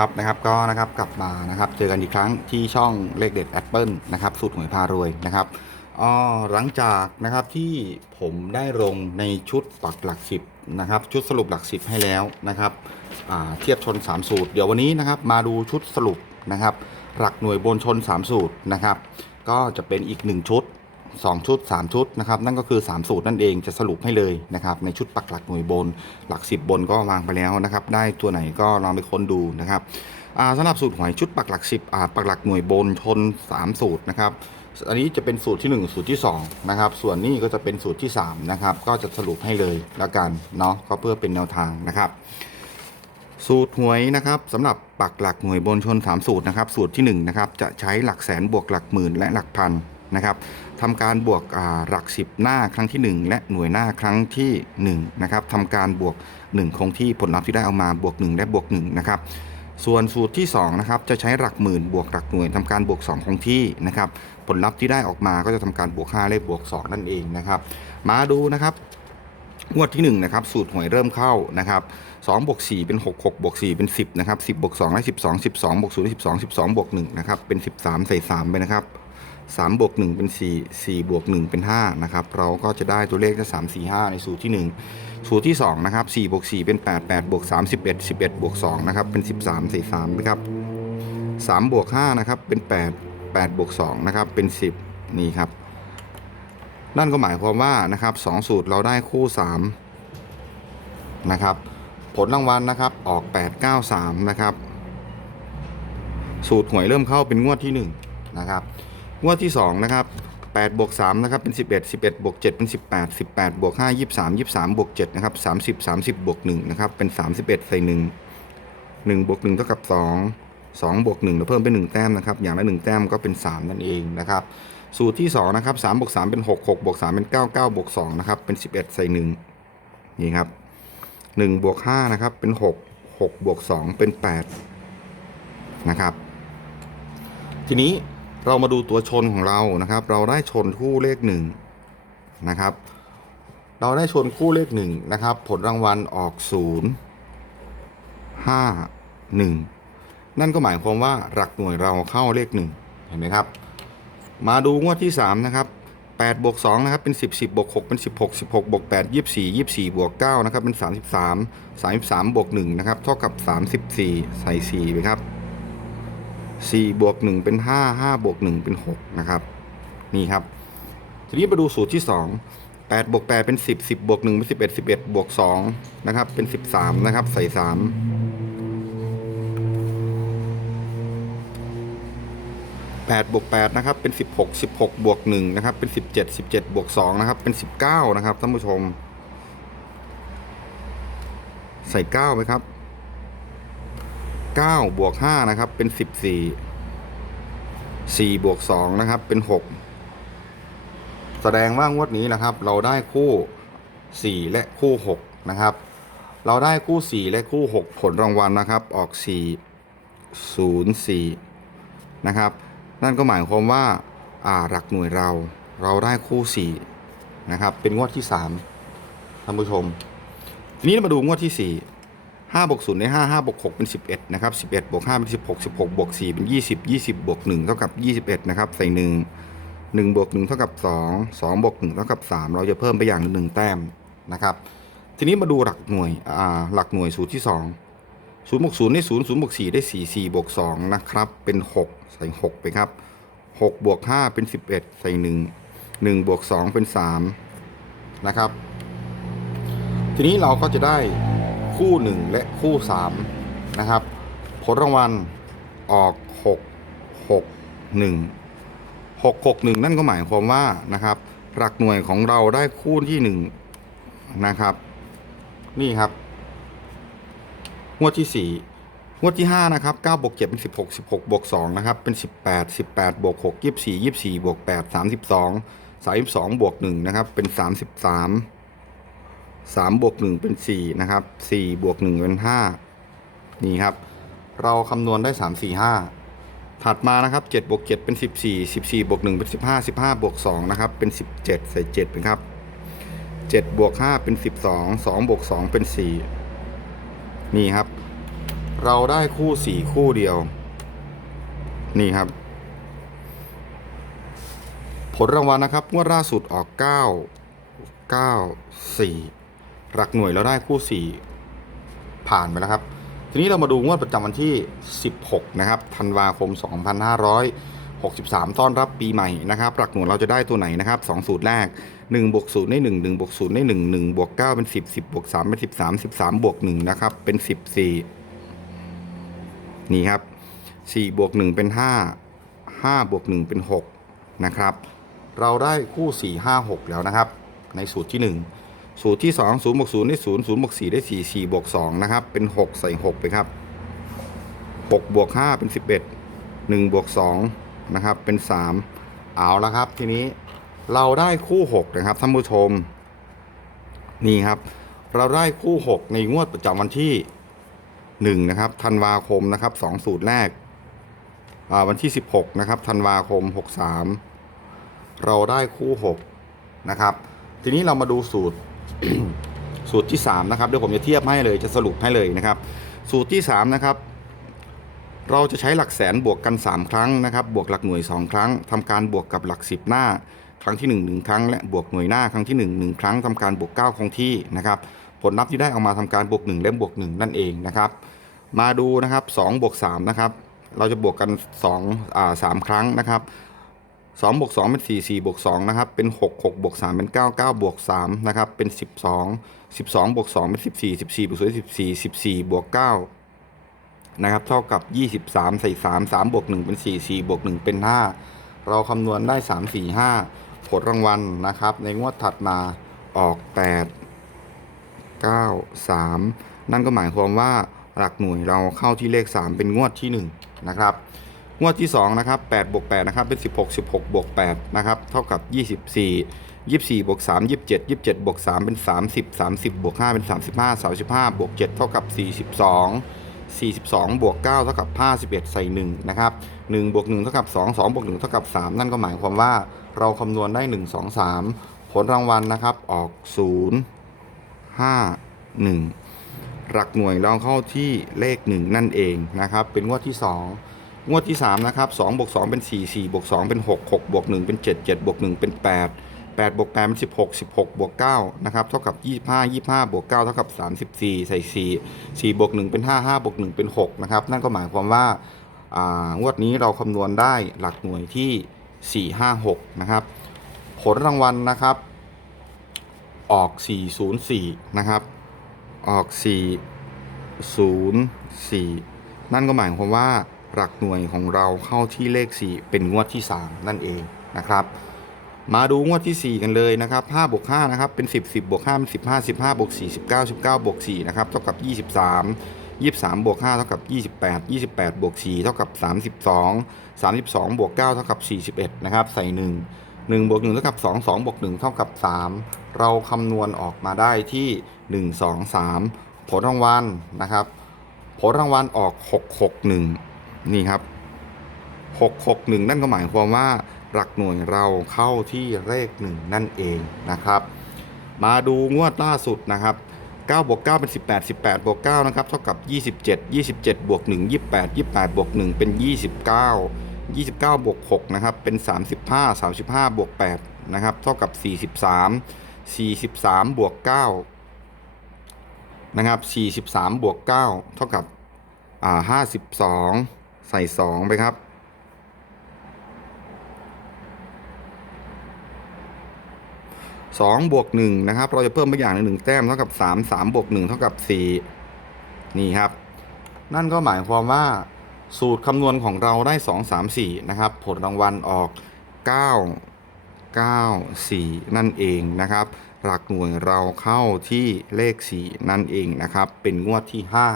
ครับนะครับก็นะครับกลับมานะครับเจอกันอีกครั้งที่ช่องเลขเด็ดแอปเปิลนะครับสูตรหวยพารวยนะครับอ๋อหลังจากนะครับที่ผมได้ลงในชุดปักหลักสิบนะครับชุดสรุปหลักสิบให้แล้วนะครับอ่าเทียบชน 3 สูตร เดี๋ยววันนี้นะครับมาดูชุดสรุปนะครับหลักหน่วยบนชน 3 สูตรนะครับก็จะเป็นอีก 1 ชุด 2 ชุด 3 ชุดนะครับ นั่นก็คือ 3 สูตรนั่นเองจะสรุปให้เลยนะครับ ในชุดปักหลักหน่วยบน หลัก 10 บนก็วางไปแล้วนะครับ ได้ตัวไหนก็ลองไปค้นดูนะครับสำหรับสูตรหวยชุดปักหลัก 10อ่าปักหลักหน่วยบนชน 3 สูตรนะครับอันนี้จะเป็นสูตรที่ 1 สูตรที่2นะครับส่วนนี้ก็จะเป็นสูตรที่3นะครับก็จะสรุปให้เลยแล้วกันเนาะก็เพื่อเป็นแนวทางนะครับสูตรหวยนะครับสำหรับปักหลักหน่วยบนชน 3 สูตรนะครับสูตรที่1นะครับจะใช้หลักแสนบวกหลักหมื่นและหลักพัน นะครับทำการบวกหลัก 10 หน้าครั้งที่ 1 และหน่วยหน้าครั้งที่1นะครับทำการบวก 1 คงที่ผลลัพธ์ที่ได้เอามาบวก 1 และบวก1นะครับส่วนสูตรที่2นะครับจะใช้หลักหมื่นบวกหลักหน่วยทำการบวก 2 คงที่นะครับผลลัพธ์ที่ได้ออกมาก็จะทำการบวก 5 และบวก 2 นั่นเองนะครับมาดูนะครับงวดที่1นะครับสูตรหวยเริ่มเข้านะครับ2บวก4เป็น 6 6บวก4เป็น 10นะครับ10บวก2ได้12 12บวก0ได้12 12บวก1นะครับเป็น 13 ใส่ 3 ไปนะครับ 3บวก1เป็น 4 4บวก1เป็น5นะครับเราก็จะได้ตัวเลขที่3 4 5 ในสูตรที่ 1 สูตรที่2นะครับ4บวก4เป็น 8 8บวก3 11 11บวก2นะครับเป็น 13ใส่3นะครับ3บวก5นะครับเป็น 8 8บวก2นะครับเป็น 10 นี่ครับ นั่นก็หมายความว่านะครับสองสูตรเราได้คู่ 3 นะครับ ผลรางวัลนะครับออก 893 นะครับ สูตรหวยเริ่มเข้าเป็นงวดที่ 1 นะครับ งวดที่ 2 นะครับ8บวก3นะครับเป็น 11 11บวก7เป็น 18 18บวก5 23 23บวก7นะครับ30 30บวก1นะครับเป็น 31 ใส่ 1 1บวก1เท่ากับ 2 2บวก1เราเพิ่มเป็น 1 แต้มนะครับ อย่างละ 1 แต้มก็เป็น 3 นั่นเองนะครับ สูตรที่ 2 นะครับ3บวก3เป็น 6 6บวก3เป็น 9 9บวก2นะครับเป็น 11 ใส่ 1 นี่ครับ1บวก5นะครับเป็น 6 6บวก2เป็น 8 นะครับ ทีนี้ เรามาดูตัวชนของเรานะครับ เราได้ชนคู่เลข1นะครับ เราได้ชนคู่เลข1นะครับ ผลรางวัลออก0 5 1นั่นก็หมายความว่าหลักหน่วยเราเข้าเลข1เห็นไหมครับ มาดูงวดที่3นะครับ8บวก2นะครับเป็น 10 10บวก6เป็น 16 16บวก8 24 24บวก9นะครับเป็น 33 33บวก1นะครับเท่ากับ 34 ใส่4ไปครับ 4บวก1เป็น 5 5บวก1เป็น 6 นะครับ นี่ครับ ทีนี้มาดูสูตรที่ 2 8บวก8เป็น 10 10บวก1เป็น11 11บวก2นะครับ เป็น 13 นะครับ ใส่ 3 8บวก8นะครับ เป็น 16 16บวก1นะครับ เป็น 17 17บวก2นะครับ เป็น 19 นะครับท่านผู้ชม ใส่9ไหมครับ 9บวก5นะครับ เป็น 14 4บวก2นะครับ เป็น 6 แสดงว่างวดนี้นะครับ เราได้คู่ 4 และคู่ 6 นะครับ เราได้คู่ 4 และคู่ 6 ผลรางวัลนะครับ ออก 4 0 4 นะครับ นั่นก็หมายความว่าอ่าหลักหน่วยเรา เราได้คู่4นะครับ เป็นงวดที่3ท่านผู้ชม ทีนี้เรามาดูงวดที่ 4 5บวก0ได้5 5บวก6เป็น 11 นะครับ 11 บวก 5 เป็น 16 16 บวก 4 เป็น 20 20 บวก 1 เท่ากับ 21 นะครับ ใส่ 1 1บวก1เท่ากับ 2 2บวก1เท่ากับ 3 เราจะเพิ่มไปอย่างหนึ่งแต้มนะครับ ทีนี้มาดูหลักหน่วยอ่าหลักหน่วยสูตรที่ 2 0บวก0ได้ 0 0บวก4ได้ 4 4บวก2นะครับ เป็น 6 ใส่ 6 ไปครับ 6 บวก 5 เป็น 11 ใส่ 1 1บวก2เป็น 3 นะครับ ทีนี้เราก็จะได้ คู่1และคู่3นะครับ ผลรางวัลออก6 6 1 6 6 1นั่นก็หมายความว่านะครับ หลักหน่วยของเราได้คู่ที่1นะครับ นี่ครับ งวดที่4งวดที่ 5 นะครับ9บวก7เป็น 16 16บวก2นะครับ เป็น 18 18บวก6 24 24บวก8 32 32บวก1นะครับ เป็น 33 3บวก1เป็น4นะครับ4บวก1เป็น5นี่ครับ เราคำนวณได้ 3 4 5 ถัดมานะครับ7บวก7เป็น 14 14บวก1เป็น 15 15บวก2นะครับเป็น 17 ใส่7เป็นครับ7บวก5เป็น 12 2บวก2เป็น 4 นี่ครับ เราได้คู่สี่คู่เดียว นี่ครับ ผลรางวัลนะครับงวดล่าสุดออก 9 9 4 หลักหน่วยเราได้คู่ 4 ผ่านไปแล้วครับ ทีนี้เรามาดูงวดประจำวันที่ 16 นะครับธันวาคม 2563 ต้อนรับปีใหม่นะครับ หลักหน่วยเราจะได้ตัวไหนนะครับ2สูตรแรก1บวก0ได้1 1บวก0ได้1 1บวก9เป็น 10 10บวก3เป็น 13 13บวก1นะครับเป็น 14 นี่ครับ4บวก1เป็น 5 5บวก1เป็น 6 นะครับ เราได้คู่ 4 5 6 แล้วนะครับ ในสูตรที่ 1 สูตรที่2 0บวก0ได้0 0บวก4ได้ 4 4บวก2นะครับ เป็น 6 ใส่ 6 ไปครับ 6 บวก 5 เป็น 11 1 บวก2นะครับ เป็น 3 เอาละครับ ทีนี้เราได้คู่ 6 นะครับท่านผู้ชม นี่ครับ เราได้คู่ 6 ในงวดประจำวันที่ 1 นะครับธันวาคมนะครับ 2 สูตรแรก วันที่ 16 นะครับธันวาคม 63 เราได้คู่ 6 นะครับ ทีนี้เรามาดูสูตร สูตรที่ 3 นะครับเดี๋ยวผมจะเทียบให้เลยจะสรุปให้เลยนะครับ สูตรที่ 3 นะครับ เราจะใช้หลักแสนบวกกัน 3 ครั้งนะครับ บวกหลักหน่วย 2 ครั้งทำการบวกกับหลัก 10 หน้า ครั้งที่1 1ครั้ง และบวกหน่วยหน้าครั้งที่1 1ครั้งทำการบวก 9 คงที่นะครับ ผลลัพธ์ที่ได้ออกมาทำการบวก 1 และบวก 1 นั่นเองนะครับ มาดูนะครับ2บวก3นะครับเราจะบวกกัน2อ่า3ครั้งนะครับ 2บวก2เป็น 4 4บวก2นะครับ เป็น 6 6บวก3เป็น 9 9บวก3นะครับ เป็น 12 12บวก2เป็น 14 14บวก2 14 14บวก9นะครับ เท่ากับ 23 ใส่ 3 3บวก1เป็น 4 4บวก1เป็น 5 เราคำนวณได้ 3 4 5 ผลรางวัลนะครับ ในงวดถัดมาออก 8 9 3 นั่นก็หมายความว่าหลักหน่วยเราเข้าที่เลข 3 เป็นงวดที่ 1 นะครับ งวดที่ 2 นะครับ8บวก8นะครับเป็น 16 16บวก8นะครับเท่ากับ 24 24บวก3 27 27บวก3เป็น 30 30บวก5เป็น 35 35บวก7เท่ากับ 42 42บวก9เท่ากับ51ใส่1นะครับ1บวก1เท่ากับ 2 2บวก1เท่ากับ 3 นั่นก็หมายความว่าเราคำนวณได้ 1 2 3 ผลรางวัลนะครับออก 0 5 1 หลักหน่วยเราเข้าที่เลข 1 นั่นเองนะครับ เป็นงวดที่ 2 งวดที่ 3 นะครับ2บวก2เป็น 4 4บวก2เป็น 6 6บวก1เป็น 7 7บวก1เป็น 8 8บวก8เป็น 16 16บวก9นะครับเท่ากับ 25 25บวก9เท่ากับ 34 ใส่ 4 4บวก1เป็น 5 5บวก1เป็น6นะครับนั่นก็หมายความว่าอ่างวดนี้เราคำนวณได้หลักหน่วยที่ 4 5 6 นะครับ ผลรางวัลนะครับ ออก 404 นะครับ ออก 404 นั่นก็หมายความว่า หลักหน่วยของเราเข้าที่เลข 4 เป็นงวดที่ 3 นั่นเองนะครับ มาดูงวดที่ 4 กันเลยนะครับ5บวก5นะครับเป็น 10 10บวก5เป็น15 15บวก4 19 19บวก4นะครับเท่ากับ 23 23บวก5เท่ากับ 28 28บวก4เท่ากับ 32 32บวก9เท่ากับ 41 นะครับ ใส่ 1 1บวก1เท่ากับ 2 2บวก1เท่ากับ 3 เราคำนวณออกมาได้ที่ 1 2 3 ผลรางวัลนะครับ ผลรางวัลออก 661 นี่ครับ 661 นั่นก็หมายความว่าหลักหน่วยเราเข้าที่เลข 1 นั่นเองนะครับ มาดูงวดล่าสุดนะครับ9บวก9เป็น 18 18บวก9นะครับเท่ากับ 27 27บวก1 28 28บวก1เป็น 29 29บวก6นะครับเป็น 35 35บวก8นะครับเท่ากับ 43 43บวก9นะครับ43บวก9เท่ากับอ่า52 ใส่2ไปครับ สองบวกหนึ่งนะครับ เราจะเพิ่มไปอย่างหนึ่งหนึ่งแต้มเท่ากับสามสามบวกหนึ่งเท่ากับสี่นี่ครับ นั่นก็หมายความว่าสูตรคำนวณของเราได้สองสามสี่นะครับ ผลรางวัลออกเก้าเก้าสี่นั่นเองนะครับ หลักหน่วยเราเข้าที่เลขสี่นั่นเองนะครับ เป็นงวดที่ห้า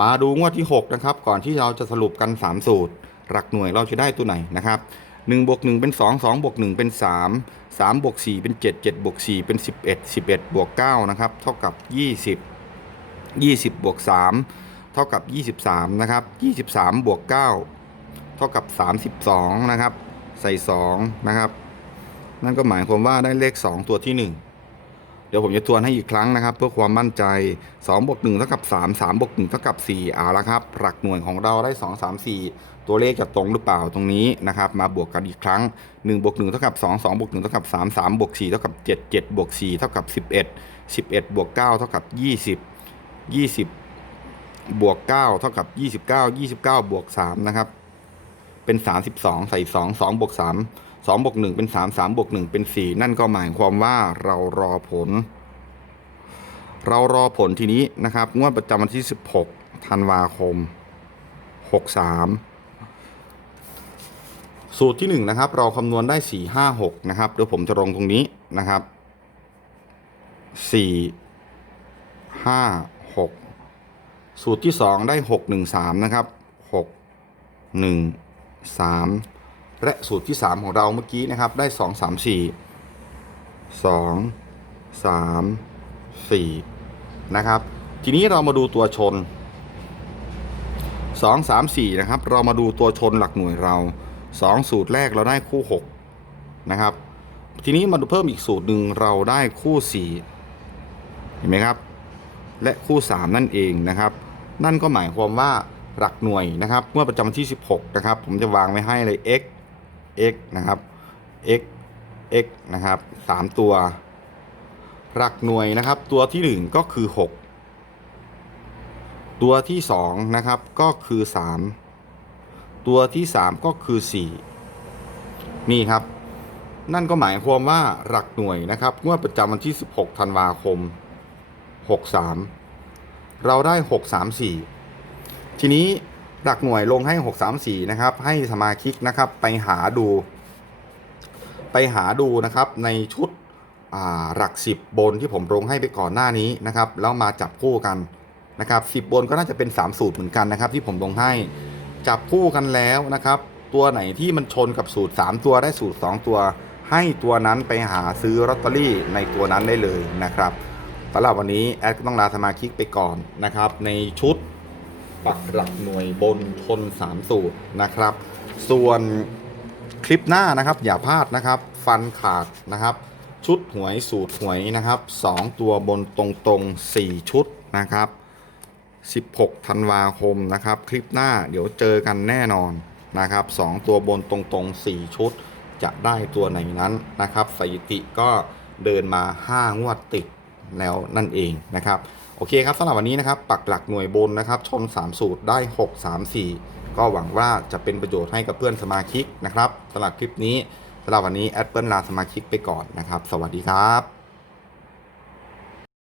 มาดูงวดที่ 6 นะครับ ก่อนที่เราจะสรุปกัน 3 สูตร หลักหน่วยเราจะได้ตัวไหนนะครับ1บวก1เป็น 2 2บวก1เป็น 3 3บวก4เป็น 7 7บวก4เป็น 11 11บวก9นะครับเท่ากับ 20 20บวก3เท่ากับ 23นะครับ23บวก9เท่ากับ 32นะครับใส่2นะครับนั่นก็หมายความว่าได้เลข 2 ตัวที่ 1 ดี๋ยวผมจะทวนให้อีกครั้งนะครับ เพื่อความมั่นใจ2บวก1เท่ากับ 3 3บวก1เท่ากับ4เอาละครับ หลักหน่วยของเราได้ 2 3 4 ตัวเลขจะตรงหรือเปล่าตรงนี้นะครับ มาบวกกันอีกครั้ง1บวก1เท่ากับ 2 2บวก1เท่ากับ 3 3บวก4เท่ากับ 7 7บวก4เท่ากับ 11 11บวก9เท่ากับ 20 20บวก9เท่ากับ 29 29 บวก3นะครับ เป็น 32 ใส่ 2 2 บวก 3 2บวก1เป็น 3 3บวก1เป็น 4 นั่นก็หมายความว่าเรารอผล เรารอผลทีนี้นะครับ งวดประจำวันที่ 16 ธันวาคม 63 สูตรที่ 1 นะครับ เราคำนวณได้ 4 5 6 นะครับ เดี๋ยวผมจะลงตรงนี้นะครับ 4 5 6 สูตรที่ 2 ได้ 6 1 3 นะครับ 6 1 3 และสูตรที่ 3 ของเราเมื่อกี้นะครับ ได้ 2 3 4 2 3 4 นะครับ ทีนี้เรามาดูตัวชน 2 3 4 นะครับ เรามาดูตัวชนหลักหน่วยเรา 2 สูตรแรกเราได้คู่ 6 นะครับ ทีนี้มาดูเพิ่มอีกสูตรหนึ่งเราได้คู่ 4 เห็นไหมครับ และคู่ 3 นั่นเองนะครับ นั่นก็หมายความว่าหลักหน่วยนะครับ เมื่อประจำที่ 16 นะครับ ผมจะวางไว้ให้เลย x x นะครับ x x นะครับ3ตัว หลักหน่วยนะครับ ตัวที่1ก็คือ6ตัวที่2นะครับก็คือ3ตัวที่3ก็คือ4นี่ครับ นั่นก็หมายความว่าหลักหน่วยนะครับงวดประจำวันที่ 16 ธันวาคม 63 เราได้ 634 ทีนี้ หลักหน่วยลงให้ 634 นะครับ ให้สมาชิกนะครับไปหาดู ไปหาดูนะครับในชุดอ่าหลัก 10 บนที่ผมลงให้ไปก่อนหน้านี้นะครับแล้วมาจับคู่กันนะครับ10 บนก็น่าจะเป็น 3 สูตรเหมือนกันนะครับ ที่ผมลงให้จับคู่กันแล้วนะครับ ตัวไหนที่มันชนกับสูตร 3 ตัวได้สูตร 2 ตัว ให้ตัวนั้นไปหาซื้อลอตเตอรี่ในตัวนั้นได้เลยนะครับสำหรับวันนี้แอดก็ต้องลาสมาชิกไปก่อนนะครับในชุด ปักหลักหน่วยบนชน3 สูตรนะครับ ส่วนคลิปหน้านะครับ อย่าพลาดนะครับ ฟันขาดนะครับ ชุดหวยสูตรหวยนะครับ 2 ตัวบนตรงๆ 4 ชุดนะครับ 16 ธันวาคมนะครับ คลิปหน้าเดี๋ยวเจอกันแน่นอนนะครับ 2 ตัวบนตรงๆ 4 ชุด จะได้ตัวไหนนั้นนะครับสถิติก็เดินมา 5 งวดติดแล้วนั่นเองนะครับ โอเคครับสำหรับวันนี้นะครับ ปักหลักหน่วยบนนะครับ ชน 3 สูตรได้ 6 3 4 ก็หวังว่าจะเป็นประโยชน์ให้กับเพื่อนสมาชิกนะครับสำหรับคลิปนี้สำหรับวันนี้แอดเปิลลาสมาชิกไปก่อนนะครับ สวัสดีครับ